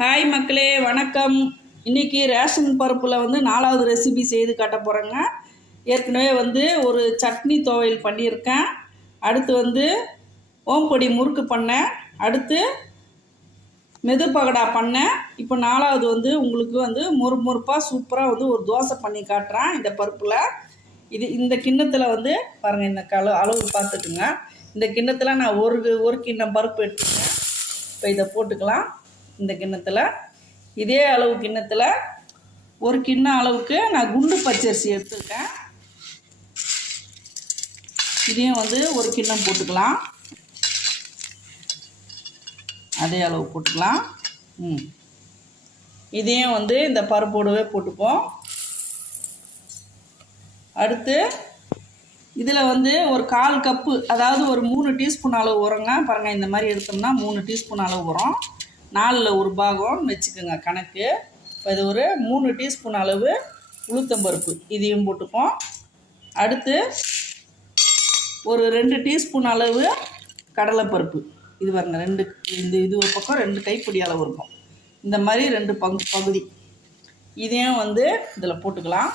Hi மக்களே வணக்கம். இன்றைக்கி ரேஷன் பருப்பில் வந்து நாலாவது ரெசிபி செய்து காட்ட போகிறேங்க ஏற்கனவே வந்து ஒரு சட்னி துவையல் பண்ணியிருக்கேன். அடுத்து வந்து ஓம்பொடி முறுக்கு பண்ணேன். அடுத்து மெது பகடா பண்ணேன். இப்போ நாலாவது வந்து உங்களுக்கு வந்து முறு முறுப்பாக சூப்பராக வந்து ஒரு தோசை பண்ணி காட்டுறேன் இந்த பருப்பில். இது இந்த கிண்ணத்தில் வந்து பாருங்கள் இந்த கல அளவு பார்த்துக்குங்க. இந்த கிண்ணத்தில் நான் ஒரு ஒரு கிண்ணம் பருப்பு எடுத்துக்கேன் இப்போ இதை போட்டுக்கலாம். இந்த கிண்ணத்தில். இதே அளவு கிண்ணத்தில் ஒரு கிண்ணம் அளவுக்கு நான் குண்டு பச்சரிசி எடுத்துருக்கேன். இதையும் வந்து ஒரு கிண்ணம் போட்டுக்கலாம். அதே அளவு போட்டுக்கலாம். ம். இதையும் வந்து இந்த பருப்போடவே போட்டுப்போம். அடுத்து இதில் வந்து ஒரு கால் கப்பு அதாவது ஒரு மூணு டீஸ்பூன் அளவு உரங்க பாருங்கள் இந்த மாதிரி எடுத்தோம்னா மூணு டீஸ்பூன் அளவு உரம். நாலில் ஒரு பாகம் வச்சுக்கோங்க கணக்கு. இப்போ இது ஒரு மூணு டீஸ்பூன் அளவு உளுத்தம்பருப்பு. இதையும் போட்டுப்போம். அடுத்து ஒரு ரெண்டு டீஸ்பூன் அளவு கடலைப்பருப்பு. இது பாருங்க ரெண்டு இந்த இது ஒரு பக்கம் ரெண்டு கைப்பிடி அளவு இருக்கும். இந்த மாதிரி ரெண்டு பங்கு பகுதி. இதையும் வந்து இதில் போட்டுக்கலாம்.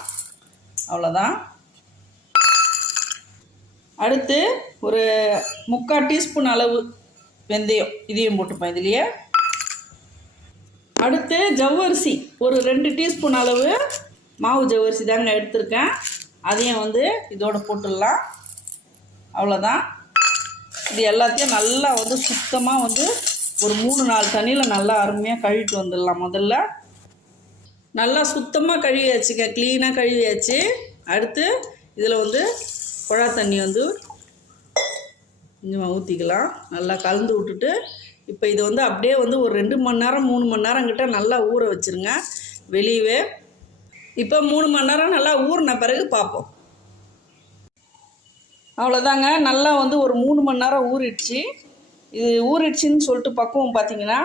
அவ்வளோதான் அடுத்து ஒரு முக்கால் டீஸ்பூன் அளவு வெந்தயம். இதையும் போட்டுப்பேன் இதுலேயே. அடுத்து ஜவ்வரிசி. ஒரு ரெண்டு டீஸ்பூன் அளவு மாவு ஜவ்வரிசி தாங்க எடுத்திருக்கேன். அதையும் வந்து இதோட போட்டுடலாம். அவ்வளோதான் இது எல்லாத்தையும் நல்லா வந்து சுத்தமாக வந்து ஒரு மூணு நாலு தண்ணியில் நல்லா அருமையாக கழுவிட்டு வந்துடலாம் முதல்ல. நல்லா சுத்தமாக கழுவியாச்சுங்க. க்ளீனாக கழுவியாச்சு. அடுத்து இதில் வந்து குழா தண்ணி வந்து கொஞ்சமாக ஊற்றிக்கலாம் நல்லா கலந்து விட்டுட்டு இப்போ இது வந்து அப்படியே வந்து ஒரு ரெண்டு மணி நேரம் மூணு மணி நேரம் கிட்ட நல்லா ஊற வச்சுருங்க. வெளியவே. இப்போ மூணு மணி நேரம் நல்லா ஊறின பிறகு பார்ப்போம் அவ்வளோதாங்க நல்லா வந்து ஒரு மூணு மணி நேரம் ஊறிடுச்சு. இது ஊறிடுச்சின்னு சொல்லிட்டு பக்குவம் பார்த்தீங்கன்னா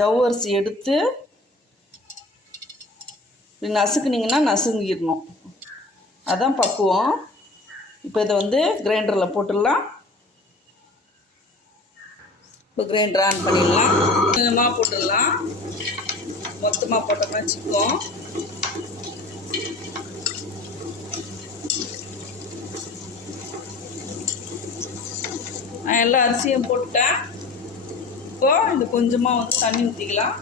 ஜவ்வரிசி எடுத்து இப்படி நசுக்குனிங்கன்னா நசுங்கிடணும். அதான் பக்குவம். இப்போ இதை வந்து கிரைண்டரில் போட்டுடலாம். இப்போ கிரைண்டர் ஆன் பண்ணிடலாம். கொஞ்சமாக போட்டுடலாம். மொத்தமாக போட்டோம்னா சிக்கும் நான் எல்லா அரிசியும் போட்டுட்டேன். இப்போ இது கொஞ்சமாக வந்து தண்ணி ஊற்றிக்கலாம்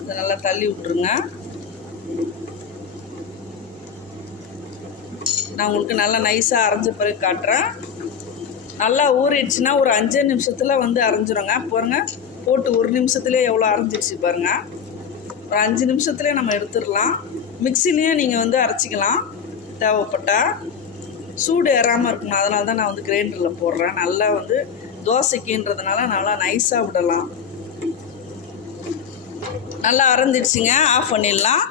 இதை நல்லா தள்ளி விட்ருங்க நான் உங்களுக்கு நல்லா நைஸாக அரைஞ்ச பிறகு காட்டுறேன். நல்லா ஊறிடுச்சுன்னா ஒரு அஞ்சு நிமிஷத்தில் வந்து அரைஞ்சிருங்க. பாருங்கள் போட்டு ஒரு நிமிஷத்துலேயே எவ்வளோ அரைஞ்சிடுச்சு பாருங்கள் ஒரு அஞ்சு நிமிஷத்துலேயே நம்ம எடுத்துடலாம். மிக்சிலையும் நீங்கள் வந்து அரைச்சிக்கலாம். தேவைப்பட்டால் சூடு ஏறாமல் இருக்கணும். அதனால தான் நான் வந்து கிரைண்டரில் போடுறேன். நல்லா வந்து தோசைக்குன்றதுனால நல்லா நைஸாக விடலாம். நல்லா அரைஞ்சிடுச்சுங்க ஆஃப் பண்ணிடலாம்.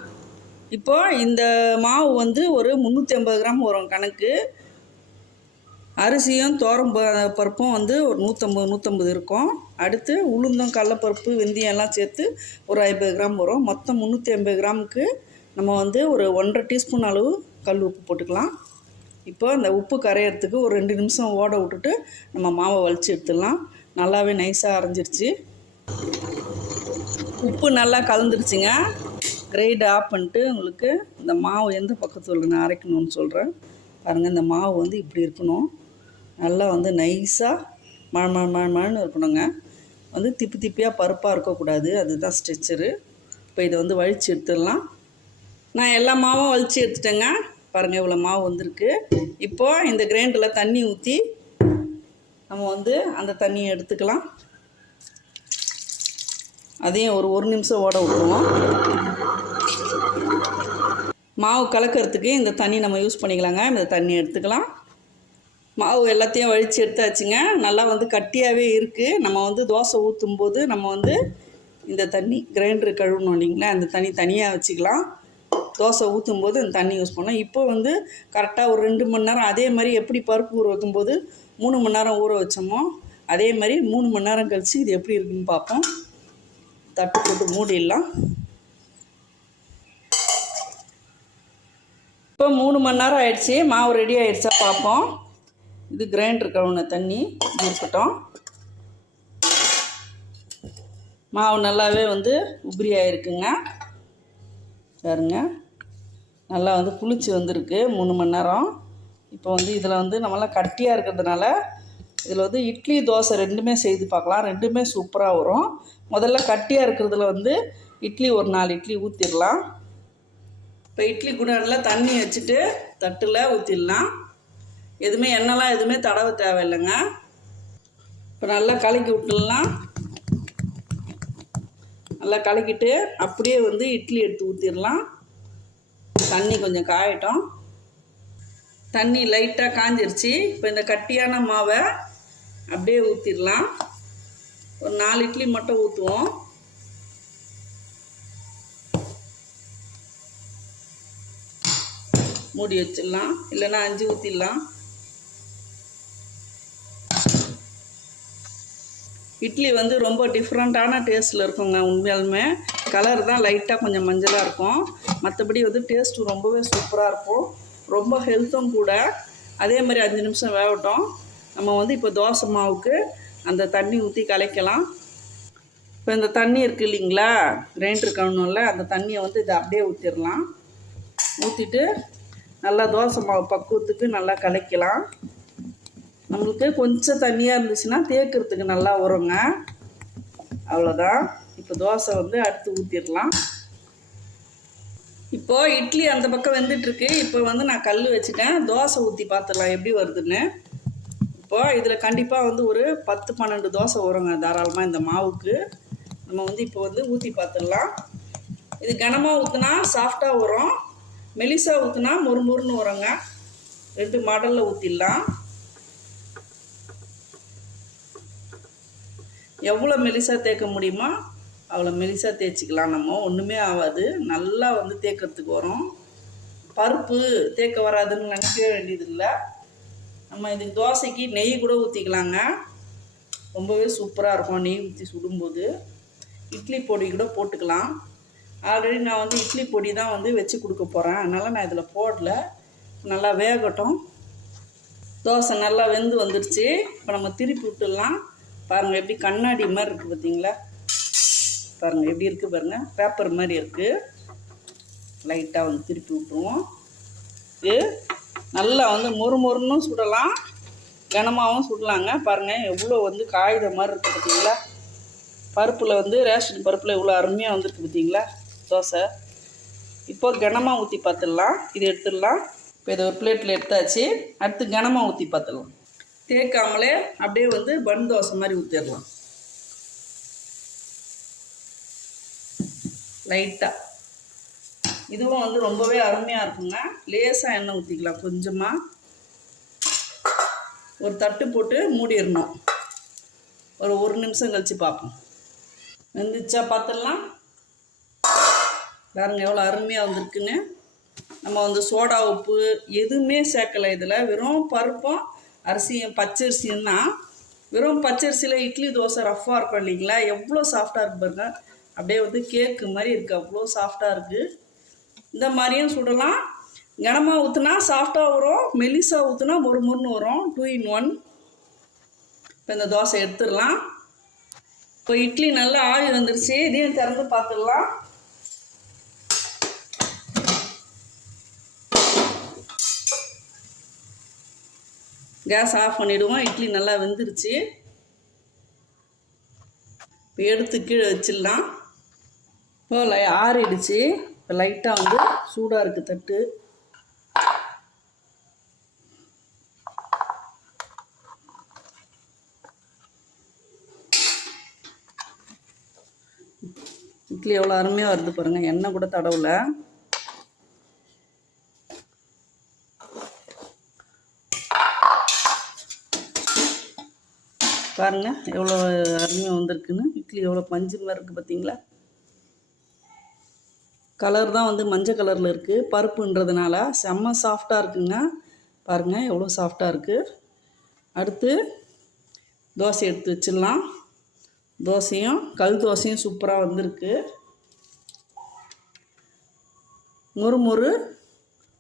இப்போ இந்த மாவு வந்து ஒரு முந்நூற்றி ஐம்பது கிராம் வரும் கணக்கு. அரிசியும் தோரம் ப- பருப்பும் வந்து ஒரு நூற்றம்பது நூற்றம்பது இருக்கும். அடுத்து உளுந்தம் கடலப்பருப்பு வெந்தயம் எல்லாம் சேர்த்து ஒரு ஐம்பது கிராம் வரும். மொத்தம் முந்நூற்றி ஐம்பது கிராமுக்கு நம்ம வந்து ஒரு ஒன்றரை டீஸ்பூன் அளவு கல் உப்பு போட்டுக்கலாம். இப்போ அந்த உப்பு கரையிறதுக்கு ஒரு ரெண்டு நிமிஷம் ஓட விட்டுட்டு நம்ம மாவை வலிச்சு எடுத்துடலாம். நல்லாவே நைஸாக அரைஞ்சிருச்சு. உப்பு நல்லா கலந்துருச்சுங்க. கிரைண்ட் ஆஃப் பண்ணிட்டு உங்களுக்கு இந்த மாவு எந்த பக்கத்தில் நான் அரைக்கணும்னு சொல்கிறேன் பாருங்கள் இந்த மாவு வந்து இப்படி இருக்கணும். நல்லா வந்து நைஸாக மழ மழ மழ மழன்னு இருக்கணுங்க. வந்து திப்பி திப்பியாக பருப்பாக இருக்கக்கூடாது. அதுதான் ஸ்ட்ரெச்சரு இப்போ இதை வந்து வழித்து எடுத்துடலாம். நான் எல்லா மாவும் வலித்து எடுத்துட்டேங்க. பாருங்கள் இவ்வளோ மாவு வந்திருக்கு. இப்போது இந்த கிரைண்டரில் தண்ணி ஊற்றி நம்ம வந்து அந்த தண்ணியை எடுத்துக்கலாம். அதையும் ஒரு ஒரு நிமிஷம் ஓட விட்டுருவோம். மாவு கலக்கிறதுக்கு இந்த தண்ணி நம்ம யூஸ் பண்ணிக்கலாங்க. இந்த தண்ணி எடுத்துக்கலாம். மாவு எல்லாத்தையும் வழித்து எடுத்தாச்சுங்க. நல்லா வந்து கட்டியாகவே இருக்குது நம்ம வந்து தோசை ஊற்றும் போது நம்ம வந்து இந்த தண்ணி கிரைண்டர் கழுவணும் இல்லைங்களா? அந்த தண்ணி தனியாக வச்சுக்கலாம். தோசை ஊற்றும் போது இந்த தண்ணி யூஸ் பண்ணோம் இப்போ வந்து கரெக்டாக ஒரு ரெண்டு மணி நேரம் அதே மாதிரி எப்படி பருப்பு ஊற வைக்கும் போது மூணு மணி நேரம் ஊற வச்சோமோ அதே மாதிரி மூணு மணி நேரம் கழித்து இது எப்படி இருக்குன்னு பார்ப்போம். தட்டு போட்டு மூடிடலாம். இப்போ மூணு மணி நேரம் ஆயிடுச்சு. மாவு ரெடி ஆயிடுச்சா பார்ப்போம். இது கிரைண்டர் கழுவுன தண்ணி இருக்கட்டும். மாவு நல்லாவே வந்து உபரி ஆயிருக்குங்க. பாருங்க. நல்லா வந்து புளிச்சு வந்திருக்கு மூணு மணி நேரம். இப்போ வந்து இதில் வந்து நம்மளாம் கட்டியாக இருக்கிறதுனால இதில் வந்து இட்லி தோசை ரெண்டுமே செய்து பார்க்கலாம். ரெண்டுமே சூப்பராக வரும். முதல்ல கட்டியாக இருக்கிறதுல வந்து இட்லி ஒரு நாலு இட்லி ஊற்றிடலாம் இப்போ இட்லி குடனில் தண்ணி வச்சுட்டு தட்டில் ஊற்றிடலாம் எதுவுமே எண்ணெய்லாம் எதுவுமே தடவை தேவையில்லைங்க. இப்போ நல்லா கலக்கி விட்டுடலாம். நல்லா கலக்கிட்டு அப்படியே வந்து இட்லி எடுத்து ஊற்றிடலாம் தண்ணி கொஞ்சம் காயட்டும். தண்ணி லைட்டாக காஞ்சிருச்சு. இப்போ இந்த கட்டியான மாவை அப்படியே ஊற்றிடலாம் ஒரு நாலு இட்லி மட்டும் ஊற்றுவோம் மூடி வச்சிடலாம். இல்லைன்னா அஞ்சு ஊற்றிடலாம் இட்லி வந்து ரொம்ப டிஃப்ரெண்ட்டான டேஸ்ட்டில் இருக்குங்க உண்மையாலுமே. கலர் தான் லைட்டாக கொஞ்சம் மஞ்சளாக இருக்கும். மற்றபடி வந்து டேஸ்ட்டு ரொம்பவே சூப்பராக இருக்கும். ரொம்ப ஹெல்த்தும் கூட. அதே மாதிரி அஞ்சு நிமிஷம் வேகட்டும். நம்ம வந்து இப்போ தோசை மாவுக்கு அந்த தண்ணி ஊற்றி கலைக்கலாம். இப்போ இந்த தண்ணி இருக்குது இல்லைங்களா? கிரைண்டர் கவனம்ல அந்த தண்ணியை வந்து இதை அப்படியே ஊற்றிடலாம் ஊற்றிட்டு நல்லா தோசை மாவு பக்குவத்துக்கு நல்லா கலைக்கலாம். நம்மளுக்கு கொஞ்சம் தண்ணியாக இருந்துச்சுன்னா தேக்கிறதுக்கு நல்லா வருங்க. அவ்வளோதான் இப்போ தோசை வந்து அடுத்து ஊற்றிடலாம் இப்போது இட்லி அந்த பக்கம் வெந்துட்டுருக்கு இப்போ வந்து நான் கல் வச்சுட்டேன். தோசை ஊற்றி பார்த்துடலாம் எப்படி வருதுன்னு. இப்போது இதில் கண்டிப்பாக வந்து ஒரு பத்து பன்னெண்டு தோசை வருங்க தாராளமாக இந்த மாவுக்கு. நம்ம வந்து இப்போ வந்து ஊற்றி பார்த்துடலாம் இது கனமாக ஊற்றுனா சாஃப்டாக வரும் மெலிசா ஊற்றுனா முறுமுறுன்னு வருங்க ரெண்டு மாடலில் ஊற்றிடலாம் எவ்வளோ மெலிசா தேய்க்க முடியுமோ அவ்வளோ மெலிசா தேய்ச்சிக்கலாம் நம்ம. ஒன்றுமே ஆகாது. நல்லா வந்து தேய்க்கிறதுக்கு வரும். பருப்பு தேய்க்க வராதுன்னு நினைக்க வேண்டியதில்லை. நம்ம இதுக்கு தோசைக்கு நெய் கூட ஊற்றிக்கலாங்க ரொம்பவே சூப்பராக இருக்கும் நெய் ஊற்றி சுடும்போது. இட்லி பொடி கூட போட்டுக்கலாம். ஆல்ரெடி நான் வந்து இட்லி பொடி தான் வந்து வச்சு கொடுக்க போகிறேன் அதனால் நான் இதில் போடல. நல்லா வேகட்டும். தோசை நல்லா வெந்து வந்துடுச்சு இப்போ நம்ம திருப்பி விட்டுடலாம். பாருங்கள் எப்படி கண்ணாடி மாதிரி இருக்குது பார்த்தீங்களா பாருங்கள் எப்படி இருக்குது பாருங்கள் பேப்பர் மாதிரி இருக்குது லைட்டாக வந்து திருப்பி விட்டுருவோம். இது நல்லா வந்து மொறு மொறுன்னும் சுடலாம். கனமாகவும் சுடலாங்க. பாருங்கள் எவ்வளோ வந்து காகிதம் மாதிரி இருக்குது பார்த்தீங்களா பருப்பில் வந்து ரேஷன் பருப்பில் இவ்வளோ அருமையாக வந்திருக்கு பார்த்தீங்களா தோசை. இப்போ கனமாக ஊற்றி பார்த்துடலாம் இது எடுத்துடலாம். இப்போ இதை ஒரு பிளேட்டில் எடுத்தாச்சு. அடுத்து கனமாக ஊற்றி பார்த்துடலாம் தேய்க்காமலே அப்படியே வந்து பன் தோசை மாதிரி ஊற்றிடலாம் லைட்டாக இதுவும் வந்து ரொம்பவே அருமையாக இருக்குங்க. லேசாக எண்ணெய் ஊற்றிக்கலாம் கொஞ்சமாக ஒரு தட்டு போட்டு மூடிடணும். ஒரு ஒரு நிமிஷம் கழித்து பார்ப்போம். வெந்துச்சா பார்த்துடலாம். பாருங்க எவ்வளோ அருமையாக வந்திருக்குன்னு. நம்ம வந்து சோடா உப்பு எதுவுமே சேர்க்கலை இதில். வெறும் பருப்பும் அரிசியும் பச்சரிசியும் தான் வெறும் பச்சரிசியில் இட்லி தோசை ரஃப்பாக இருக்கும் இல்லைங்களா? எவ்வளோ சாஃப்டாக இருக்கு பாருங்க. அப்படியே வந்து கேக்கு மாதிரி இருக்குது அவ்வளோ சாஃப்டாக இருக்குது இந்த மாதிரியும் சுடலாம். கனமாக ஊற்றுனா சாஃப்டாக வரும். மெலிசாக ஊற்றுனா மொறு மொறுன்னு வரும். டூ இன் ஒன் இப்போ இந்த தோசை எடுத்துடலாம். இப்போ இட்லி நல்லா ஆவி வந்துருச்சு. இதையும் திறந்து பார்த்துடலாம். கேஸ் ஆஃப் பண்ணிவிடுவோம் இட்லி நல்லா வெந்துருச்சு. இப்போ எடுத்து கீழே வச்சிடலாம். போகல ஆறிடுச்சு. இப்போ லைட்டாக வந்து சூடாக இருக்குது தட்டு. இட்லி எவ்வளோ அருமையாக வருது பாருங்கள் எண்ணெய் கூட தடவல. பாருங்கள் எவ்வளோ அருமையாக வந்திருக்குன்னு. இட்லி எவ்வளோ பஞ்சு மாதிரி இருக்குது பார்த்தீங்களா கலர் தான் வந்து மஞ்சள் கலரில் இருக்குது பருப்புன்றதுனால செம்ம சாஃப்டாக இருக்குங்க. பாருங்கள் எவ்வளோ சாஃப்டாக இருக்குது அடுத்து தோசை எடுத்து வச்சிடலாம். தோசையும் கல் தோசையும் சூப்பராக வந்திருக்கு. மொறு மொறு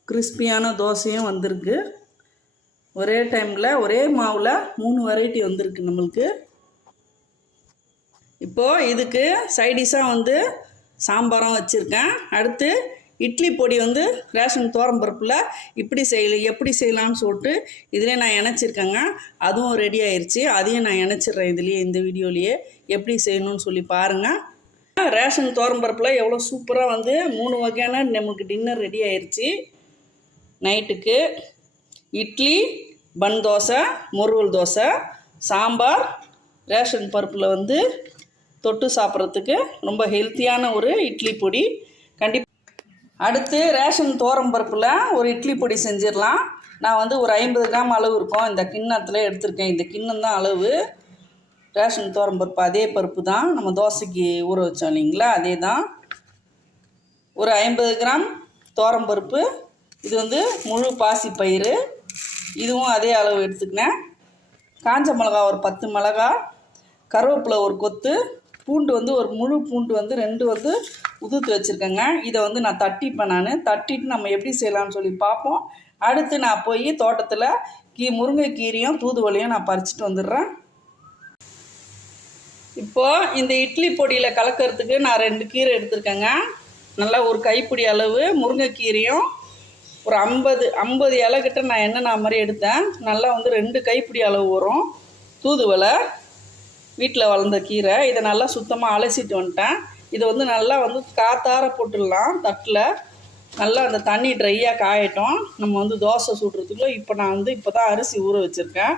கிறிஸ்பியான தோசையும் வந்திருக்கு. ஒரே டைமில் ஒரே மாவில் மூணு வெரைட்டி வந்திருக்கு நம்மளுக்கு. இப்போது இதுக்கு சைடிஷாக வந்து சாம்பாரும் வச்சுருக்கேன். அடுத்து இட்லி பொடி வந்து ரேஷன் பருப்பில் இப்படி செய்யல எப்படி செய்யலாம்னு சொல்லிட்டு இதிலே நான் இணைச்சிருக்கேங்க. அதுவும் ரெடி ஆயிடுச்சு அதையும் நான் இணைச்சிட்றேன் இதுலேயே இந்த வீடியோலேயே. எப்படி செய்யணும்னு சொல்லி பாருங்கள் ரேஷன் பருப்பில் எவ்வளோ சூப்பராக வந்து மூணு வகையான நமக்கு டின்னர் ரெடி ஆயிடுச்சு நைட்டுக்கு இட்லி பன் தோசை முருகல் தோசை சாம்பார் ரேஷன் பருப்பில் வந்து தொட்டு சாப்பிட்றதுக்கு ரொம்ப ஹெல்த்தியான ஒரு இட்லி பொடி. கண்டிப்பாக அடுத்து ரேஷன் தோரம் பருப்பில் ஒரு இட்லி பொடி செஞ்சிடலாம். நான் வந்து ஒரு ஐம்பது கிராம் அளவு இருக்கும். இந்த கிண்ணத்தில் எடுத்திருக்கேன். இந்த கிண்ணம் தான் அளவு. ரேஷன் தோரம் பருப்பு அதே பருப்பு தான். நம்ம தோசைக்கு ஊற வச்சோம் இல்லைங்களா? அதே தான். ஒரு ஐம்பது கிராம் தோரம் பருப்பு. இது வந்து முழு பாசி பயிறு. இதுவும் அதே அளவு எடுத்துக்கினேன். காஞ்ச மிளகா ஒரு பத்து மிளகா. கருவேப்பிலை ஒரு கொத்து. பூண்டு வந்து ஒரு முழு பூண்டு வந்து ரெண்டு வந்து உதுத்து வச்சுருக்கேங்க. இதை வந்து நான் தட்டிப்பேன் நான். தட்டிட்டு நம்ம எப்படி செய்யலாம்னு சொல்லி பார்ப்போம். அடுத்து நான் போய் தோட்டத்தில் கீ முருங்கைக்கீரையும் தூதுவளையும் நான் பறிச்சுட்டு வந்துடுறேன். இப்போது இந்த இட்லி பொடியில் கலக்கிறதுக்கு நான் ரெண்டு கீரை எடுத்திருக்கேங்க. நல்லா ஒரு கைப்பிடி அளவு முருங்கைக்கீரையும் ஒரு ஐம்பது ஐம்பது இலைக்கிட்ட நான் என்னென்ன மாதிரி எடுத்தேன். நல்லா வந்து ரெண்டு கைப்பிடி அளவு வரும் தூதுவலை வீட்டில் வளர்ந்த கீரை. இதை நல்லா சுத்தமாக அலசிட்டு வந்துட்டேன். இதை வந்து நல்லா வந்து காத்தார போட்டுடலாம் தட்டில். நல்லா அந்த தண்ணி ட்ரையாக காயட்டும். நம்ம வந்து தோசை சுடுறதுக்குள்ள இப்போ நான் வந்து இப்போ தான் அரிசி ஊற வச்சுருக்கேன்.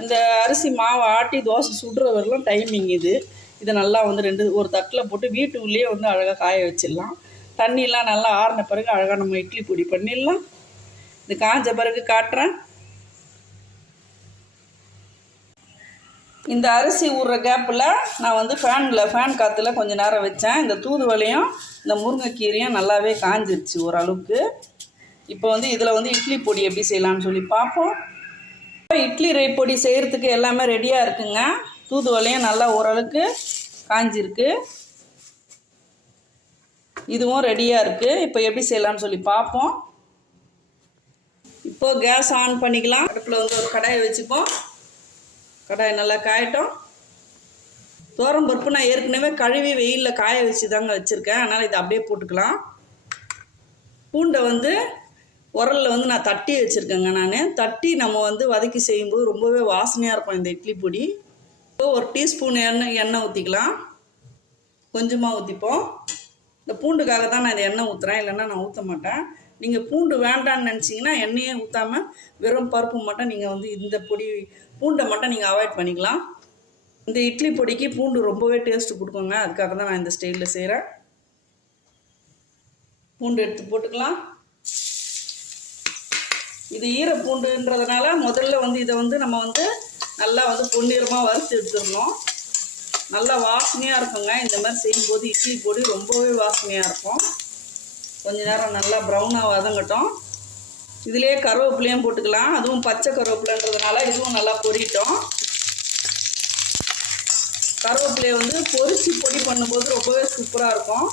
அந்த அரிசி மாவை ஆட்டி தோசை சுடுற வரலாம் டைமிங் இது. இதை நல்லா வந்து ரெண்டு ஒரு தட்டில் போட்டு வீட்டுக்குள்ளேயே வந்து அழகாக காய வச்சிடலாம். தண்ணியெலாம் நல்லா ஆறின பிறகு அழகாக நம்ம இட்லி பொடி பண்ணிடலாம். இது காஞ்ச பிறகு காட்டுறேன். இந்த அரிசி ஊறுற கேப்பில் நான் வந்து ஃபேனில் ஃபேன் காற்றுல கொஞ்சம் நேரம் வச்சேன். இந்த தூதுவலையும் இந்த முருங்கைக்கீரையும் நல்லாவே காஞ்சிருச்சு ஓரளவுக்கு. இப்போ வந்து இதில் வந்து இட்லி பொடி எப்படி செய்யலாம்னு சொல்லி பார்ப்போம். இட்லி ரை பொடி செய்கிறதுக்கு எல்லாமே ரெடியாக இருக்குங்க. தூதுவலையும் நல்லா ஓரளவுக்கு காஞ்சிருக்கு. இதுவும் ரெடியாக இருக்குது இப்போ எப்படி செய்யலாம்னு சொல்லி பார்ப்போம். இப்போது கேஸ் ஆன் பண்ணிக்கலாம். அடுப்பில் வந்து ஒரு கடாயை வச்சுப்போம். கடாய் நல்லா காயட்டும். தோரம் பருப்பு நான் ஏற்கனவே கழுவி வெயிலில் காய வச்சு தாங்க வச்சுருக்கேன். அதனால் இதை அப்படியே போட்டுக்கலாம். பூண்டை வந்து உரலில் வந்து நான் தட்டி வச்சுருக்கேங்க நான். தட்டி நம்ம வந்து வதக்கி செய்யும்போது ரொம்பவே வாசனையாக இருக்கும் இந்த இட்லி பொடி. இப்போ ஒரு டீஸ்பூன் எண்ணெய் எண்ணெய் ஊற்றிக்கலாம் கொஞ்சமாக ஊற்றிப்போம் இந்த பூண்டுக்காக தான் நான் இந்த எண்ணெய் ஊற்றுறேன் இல்லைன்னா நான் ஊற்ற மாட்டேன். நீங்கள் பூண்டு வேண்டான்னு நினச்சிங்கன்னா எண்ணெயே ஊற்றாமல் வெறும் பருப்பு மட்டும் நீங்கள் வந்து இந்த பொடி பூண்டை மட்டும் நீங்கள் அவாய்ட் பண்ணிக்கலாம். இந்த இட்லி பொடிக்கு பூண்டு ரொம்பவே டேஸ்ட்டு கொடுக்குங்க. அதுக்காக தான் நான் இந்த ஸ்டைலில் செய்கிறேன் பூண்டு எடுத்து போட்டுக்கலாம். இது ஈர பூண்டுன்றதுனால முதல்ல வந்து இதை வந்து நம்ம வந்து நல்லா வந்து பொன்னிறமாக வறுத்து எடுத்துடணும். நல்லா வாசனையாக இருக்குங்க. இந்த மாதிரி செய்யும்போது இட்லி பொடி ரொம்பவே வாசனையாக இருக்கும். கொஞ்ச நேரம் நல்லா ப்ரௌனாக வதங்கட்டும். இதிலே கருவேப்பிலையும் போட்டுக்கலாம். அதுவும் பச்சை கருவேப்பிலைன்றதுனால இதுவும் நல்லா பொரிட்டோம். கருவேப்பிலையை வந்து பொரிச்சு பொடி பண்ணும்போது ரொம்பவே சூப்பராக இருக்கும்.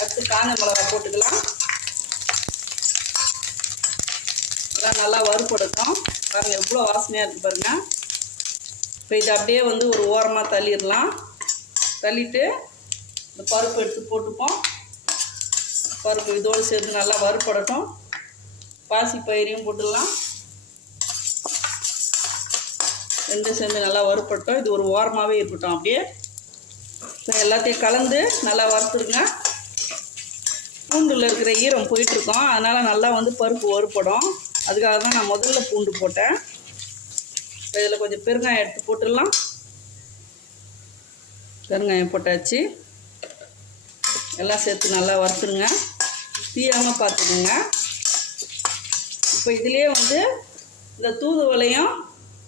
அடுத்து காஞ்ச மிளகா போட்டுக்கலாம். இதெல்லாம் நல்லா வறுப்படுத்தும் பாருங்கள் எவ்வளோ வாசனையாக இருக்குது பாருங்கள் இப்போ இதை அப்படியே வந்து ஒரு ஓரமாக தள்ளிடலாம். தள்ளிட்டு இந்த பருப்பு எடுத்து போட்டுப்போம். பருப்பு இதோடு சேர்த்து நல்லா வறுப்படட்டும் பாசி பயிரையும் போட்டுடலாம். ரெண்டும் சேர்ந்து நல்லா வறுப்பட்டோம் இது ஒரு ஓரமாகவே இருக்கட்டும் அப்படியே. இப்போ எல்லாத்தையும் கலந்து நல்லா வறுத்துருங்க பூண்டில் இருக்கிற ஈரம் போயிட்டுருக்கோம். அதனால் நல்லா வந்து பருப்பு வறுப்படும் அதுக்காக தான் நான் முதல்ல பூண்டு போட்டேன். இப்போ இதில் கொஞ்சம் பெருங்காயம் எடுத்து போட்டுடலாம். பெருங்காயம் போட்டாச்சு. எல்லாம் சேர்த்து நல்லா வறுத்துருங்க. தீயாமல் பார்த்துக்குங்க. இப்போ இதுலேயே வந்து இந்த தூதுவலையும்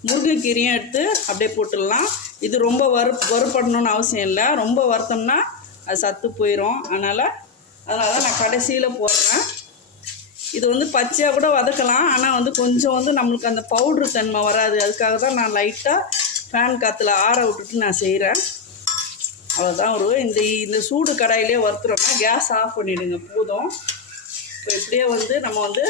முருங்கைக்கீரையும் எடுத்து அப்படியே போட்டுடலாம். இது ரொம்ப வறு வறுப்படணும்னு அவசியம் இல்லை. ரொம்ப வறுத்தோம்னா அது சத்து போயிடும் அதனால் அதனால தான் நான் கடைசியில் போடுறேன். இது வந்து பச்சையாக கூட வதக்கலாம். ஆனால் வந்து கொஞ்சம் வந்து நம்மளுக்கு அந்த பவுட்ரு தன்மை வராது. அதுக்காக தான் நான் லைட்டாக ஃபேன் காற்றுல ஆற விட்டுட்டு நான் செய்கிறேன் அவ்வளோதான் ஒரு இந்த இந்த சூடு கடாயிலே வறுத்துறோம்னா கேஸ் ஆஃப் பண்ணிவிடுங்க போதும். இப்போ இப்படியே வந்து நம்ம வந்து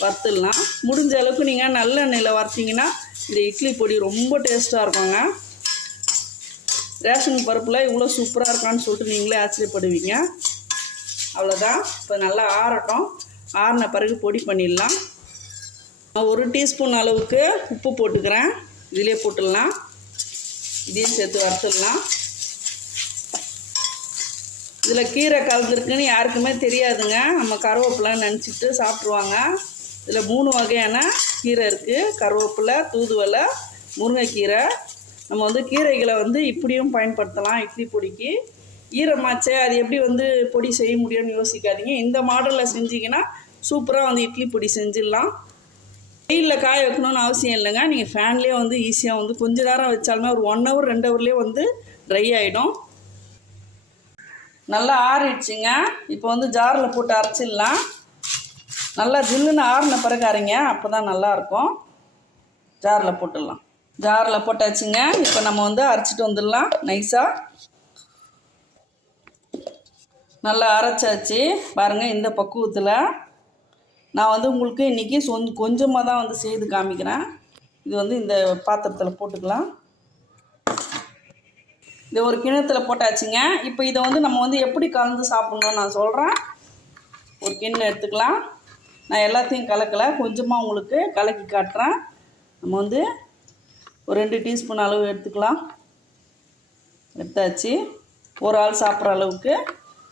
வறுத்துடலாம். முடிஞ்ச அளவுக்கு நீங்கள் நல்ல எண்ணெயில் வறுத்தீங்கன்னா இந்த இட்லி பொடி ரொம்ப டேஸ்ட்டாக இருக்குங்க. ரேஷன் பருப்பில் இவ்வளோ சூப்பராக இருக்கான்னு சொல்லிட்டு நீங்களே ஆச்சரியப்படுவீங்க. அவ்வளோதான் இப்போ நல்லா ஆறட்டும். ஆறின பிறகு பொடி பண்ணிடலாம். நான் ஒரு டீஸ்பூன் அளவுக்கு உப்பு போட்டுக்கிறேன். இதிலே போட்டுடலாம். இதையும் சேர்த்து வறுத்துடலாம். இதில் கீரை கலந்துருக்குன்னு யாருக்குமே தெரியாதுங்க. நம்ம கருவேப்பிலாம் நினச்சிட்டு சாப்பிட்ருவாங்க. இதில் மூணு வகையான கீரை இருக்குது கருவேப்பிலை தூதுவலை முருங்கைக்கீரை. நம்ம வந்து கீரைகளை வந்து இப்படியும் பயன்படுத்தலாம் இட்லி பொடிக்கு. ஈரமாச்சே அது எப்படி வந்து பொடி செய்ய முடியும்னு யோசிக்காதீங்க. இந்த மாடலில் செஞ்சீங்கன்னா சூப்பராக வந்து இட்லி பொடி செஞ்சிடலாம். வெயிலில் காய வைக்கணும்னு அவசியம் இல்லைங்க. நீங்கள் ஃபேன்லேயே வந்து ஈஸியாக வந்து கொஞ்ச நேரம் வச்சாலுமே ஒரு ஒன் ஹவர் ரெண்டு ஹவர்லேயே வந்து ட்ரை ஆகிடும் நல்லா ஆறிடுச்சுங்க. இப்போ வந்து ஜாரில் போட்டு அரைச்சிடலாம். நல்லா ஜில்லுன்னு ஆறின பிறகு அரைங்க. அப்போ தான் நல்லாயிருக்கும் ஜாரில் போட்டுடலாம். ஜாரில் போட்டாச்சுங்க. இப்போ நம்ம வந்து அரைச்சிட்டு வந்துடலாம். நைஸாக நல்லா அரைச்சாச்சு. பாருங்கள் இந்த பக்குவத்தில். நான் வந்து உங்களுக்கு இன்றைக்கி சொந்த கொஞ்சமாக தான் வந்து செய்து காமிக்கிறேன். இது வந்து இந்த பாத்திரத்தில் போட்டுக்கலாம். இந்த ஒரு கிண்ணத்தில் போட்டாச்சுங்க. இப்போ இதை வந்து நம்ம வந்து எப்படி கலந்து சாப்பிட்ணுன்னு நான் சொல்கிறேன் ஒரு கிண்ணம் எடுத்துக்கலாம். நான் எல்லாத்தையும் கலக்கலை. கொஞ்சமாக உங்களுக்கு கலக்கி காட்டுறேன். நம்ம வந்து ஒரு ரெண்டு டீஸ்பூன் அளவு எடுத்துக்கலாம். எடுத்தாச்சு. ஒரு ஆள் சாப்பிட்ற அளவுக்கு.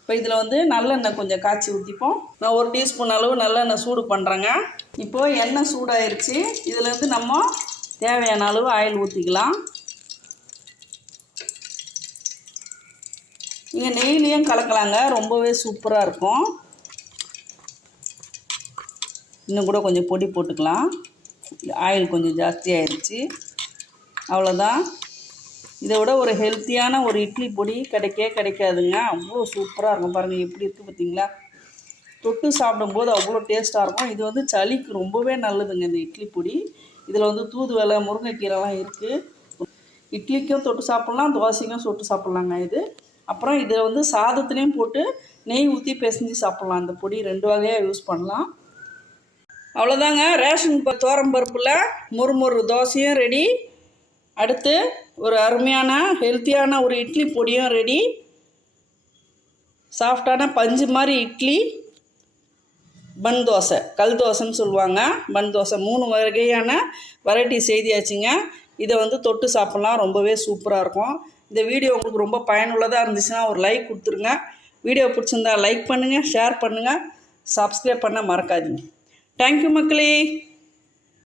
இப்போ இதில் வந்து நல்லெண்ணெய் கொஞ்சம் காய்ச்சி ஊற்றிப்போம் நான் ஒரு டீஸ்பூன் அளவு நல்லெண்ணெய் சூடு பண்ணுறேங்க இப்போது எண்ணெய் சூடாயிருச்சு. இதில் வந்து நம்ம தேவையான அளவு ஆயில் ஊற்றிக்கலாம் நீங்கள் நெய்லேயும் கலக்கலாங்க. ரொம்பவே சூப்பராக இருக்கும். இன்னும் கூட கொஞ்சம் பொடி போட்டுக்கலாம். ஆயில் கொஞ்சம் ஜாஸ்தி ஆயிடுச்சு அவ்வளோதான் இதை விட ஒரு ஹெல்த்தியான ஒரு இட்லி பொடி கிடைக்கவே கிடைக்காதுங்க. அவ்வளோ சூப்பராக இருக்கும் பாருங்கள் எப்படி இருக்குது பார்த்தீங்களா? தொட்டு சாப்பிடும்போது அவ்வளோ டேஸ்ட்டாக இருக்கும். இது வந்து சளிக்கு ரொம்பவே நல்லதுங்க இந்த இட்லி பொடி. இதில் வந்து தூதுவளை முருங்கைக்கீரைலாம் இருக்குது இட்லிக்கும் தொட்டு சாப்பிட்லாம் தோசைக்கும் சொட்டு சாப்பிட்லாங்க இது. அப்புறம் இதை வந்து சாதத்துலேயும் போட்டு நெய் ஊற்றி பிசைஞ்சு சாப்பிட்லாம். இந்த பொடி ரெண்டு வகையாக யூஸ் பண்ணலாம். அவ்வளோதாங்க. ரேஷன் இப்போ தோரம் பருப்பில் முறுமுறு தோசையும் ரெடி. அடுத்து ஒரு அருமையான ஹெல்த்தியான ஒரு இட்லி பொடியும் ரெடி. சாஃப்டான பஞ்சு மாதிரி இட்லி பன் தோசை கல் தோசைன்னு சொல்லுவாங்க. பன் தோசை மூணு வகையான வெரைட்டி செய்தியாச்சுங்க. இதை வந்து தொட்டு சாப்பிட்லாம். ரொம்பவே சூப்பராக இருக்கும். இந்த வீடியோ உங்களுக்கு ரொம்ப பயனுள்ளதாக இருந்துச்சுன்னா ஒரு லைக் கொடுத்துருங்க. வீடியோ பிடிச்சிருந்தா லைக் பண்ணுங்கள் ஷேர் பண்ணுங்கள் சப்ஸ்கிரைப் பண்ண மறக்காதீங்க. தேங்க்யூ மக்களே.